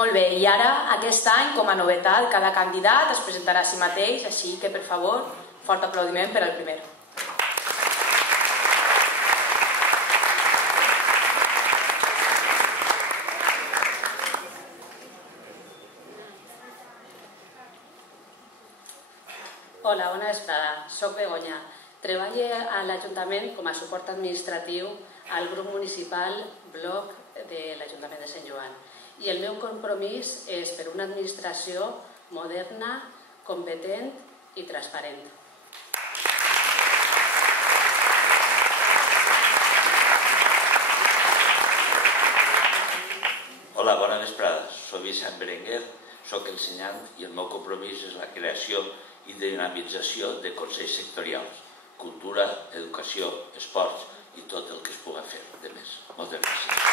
Molt bé, i ara, aquest any, com a novetat, cada candidat es presentarà a si mateix, així que, per favor, fort aplaudiment per al primer. Hola, bona vesprada. Soc Begoña. Treballo a l'Ajuntament com a suport administratiu al grup municipal Bloc de l'Ajuntament de Sant Joan. I el meu compromís és per una administració moderna, competent i transparent. Hola, bona vesprada. Soc Vicent Berenguer, soc ensenyant i el meu compromís és la creació i dinamització de consells sectorials, cultura, educació, esports i tot el que es pugui fer de més. Moltes gràcies.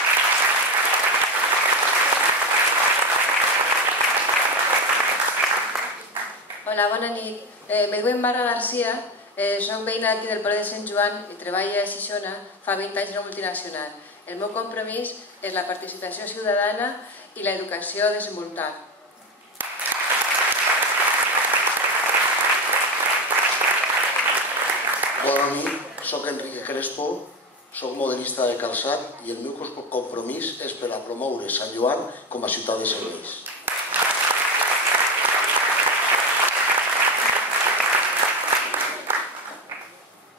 Hola, bona nit. Me diuen Marga García, soc veïna aquí del poble de Sant Joan i treballo a Xixona fa 20 anys en una multinacional. El meu compromís és la participació ciutadana i l'educació desenvolupada. Bona nit, soc Enrique Crespo, soc modelista de calçat i el meu compromís és per a promoure Sant Joan com a ciutat de serveis.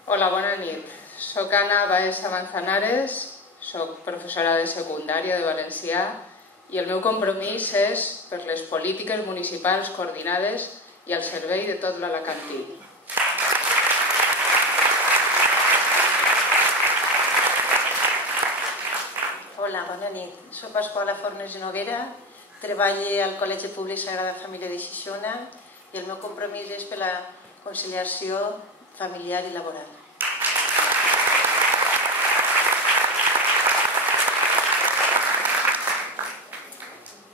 Hola, bona nit. Soc Ana Baeza Manzanares, soc professora de secundària de valencià i el meu compromís és per les polítiques municipals coordinades i al servei de tot l'alacantí. Hola, bona nit. Soc Pasquala Fornes i Noguera, treballo al Col·legi Públic Sagrada Família de Xixona i el meu compromís és per la conciliació familiar i laboral.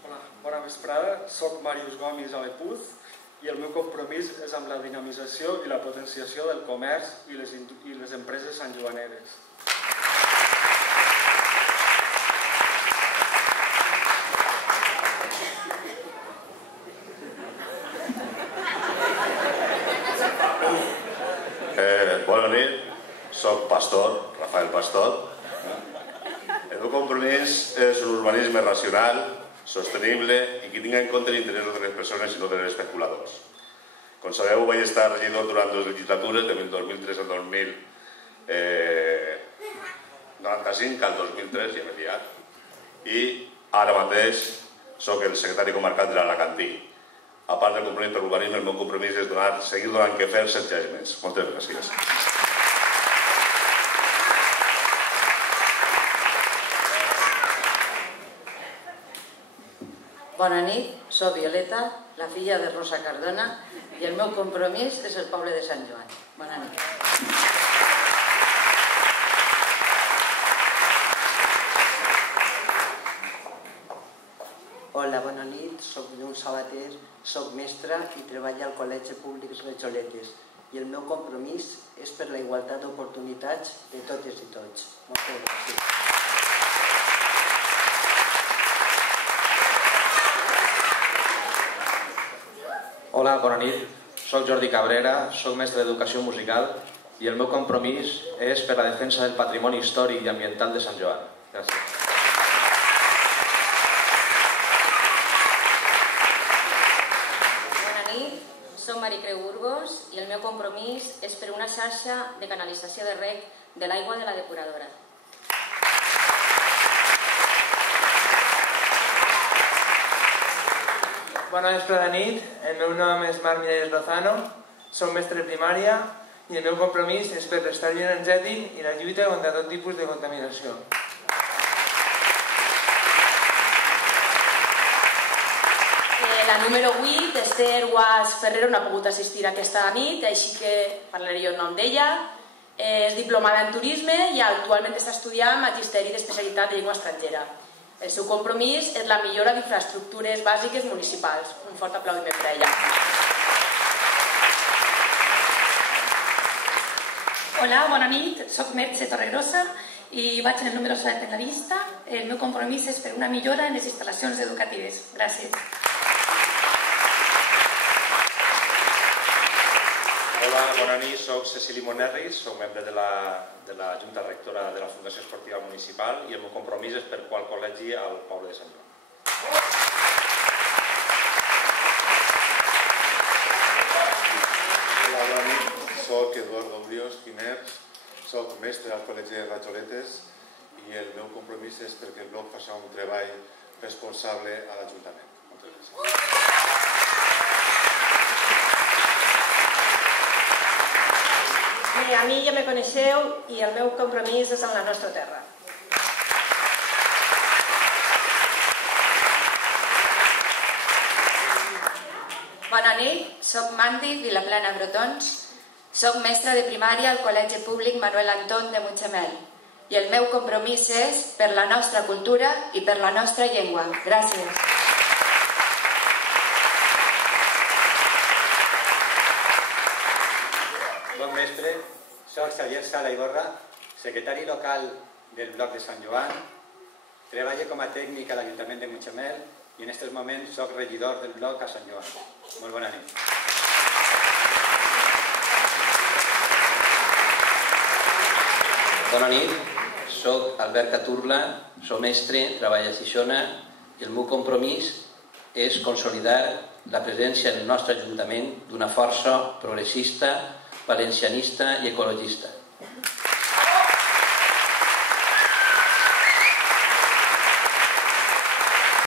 Hola, bona vesprada. Soc Màrius Gomis a l'Epuz i el meu compromís és amb la dinamització i la potenciació del comerç i les empreses santjoaneres. Bona nit, soc Pastor, Rafael Pastor. El meu compromís és un urbanisme racional, sostenible i que tingui en compte l'interès de les persones i no dels especuladors. Com sabeu, vaig estar regidor durant 2 legislatures, del 2003 al 95 al 2003, ja m'he liat. I ara mateix soc el secretari comarcal de l'Alacantí. A part del compromís per l'urbanisme, el meu compromís és seguir donant que fer als enjudicaments. Moltes gràcies. Bona nit, soc Violeta, la filla de Rosa Cardona, i el meu compromís és el poble de Sant Joan. Bona nit. Hola, bona nit, soc Llum Sabater, soc mestra i treballo al Col·legi Públic Rejoletes i el meu compromís és per la igualtat d'oportunitats de totes i tots. Moltes gràcies. Hola, bona nit. Soc Jordi Cabrera, soc mestre d'Educació Musical i el meu compromís és per la defensa del patrimoni històric i ambiental de Sant Joan. Gràcies. Bona nit, soc Maricreu Burgos i el meu compromís és per una xarxa de canalització de reg de l'aigua de la depuradora. Bona vesprada nit, el meu nom és Marc Miralles Lozano, soc mestre de primària i el meu compromís és per l'estalvi energètic i la lluita contra tot tipus de contaminació. La número 8, Esther Guas Ferrero, no ha pogut assistir aquesta nit, així que parlaré jo en nom d'ella. És diplomada en turisme i actualment està estudiant magisteri d'especialitat de llengua estrangera. El seu compromís és la millora d'infraestructures bàsiques municipals. Un fort aplaudiment per a ella. Hola, bona nit, soc Merche Torregrosa I vaig en el número 7 en la llista. El meu compromís és per una millora en les instal·lacions educatives. Gràcies. Hola, bona nit, soc Cecili Monerris, soc membre de la Junta Rectora de la Fundació Esportiva Municipal i el meu compromís és per qual col·legi al poble de Sant Joan. Hola, bona nit, soc Eduardo Brios Quiners, soc mestre al Col·legi de Rajoletes i el meu compromís és perquè el bloc faci un treball responsable a l'Ajuntament. Moltes gràcies. A mi ja me coneixeu i el meu compromís és en la nostra terra. Bona nit, soc Mandi Vilaplana Brotons, soc mestra de primària al Col·legi Públic Manuel Antón de Mutxamel i el meu compromís és per la nostra cultura i per la nostra llengua. Gràcies. Bon mestre, soc Xavier Sala Iborra, secretari local del bloc de Sant Joan, treballo com a tècnic a l'Ajuntament de Mutxamel i en aquests moments soc regidor del bloc a Sant Joan. Molt bona nit. Bona nit, soc Albert Caturla, soc mestre, treballo a Xixona i el meu compromís és consolidar la presència en el nostre Ajuntament d'una força progressista, valencianista i ecologista.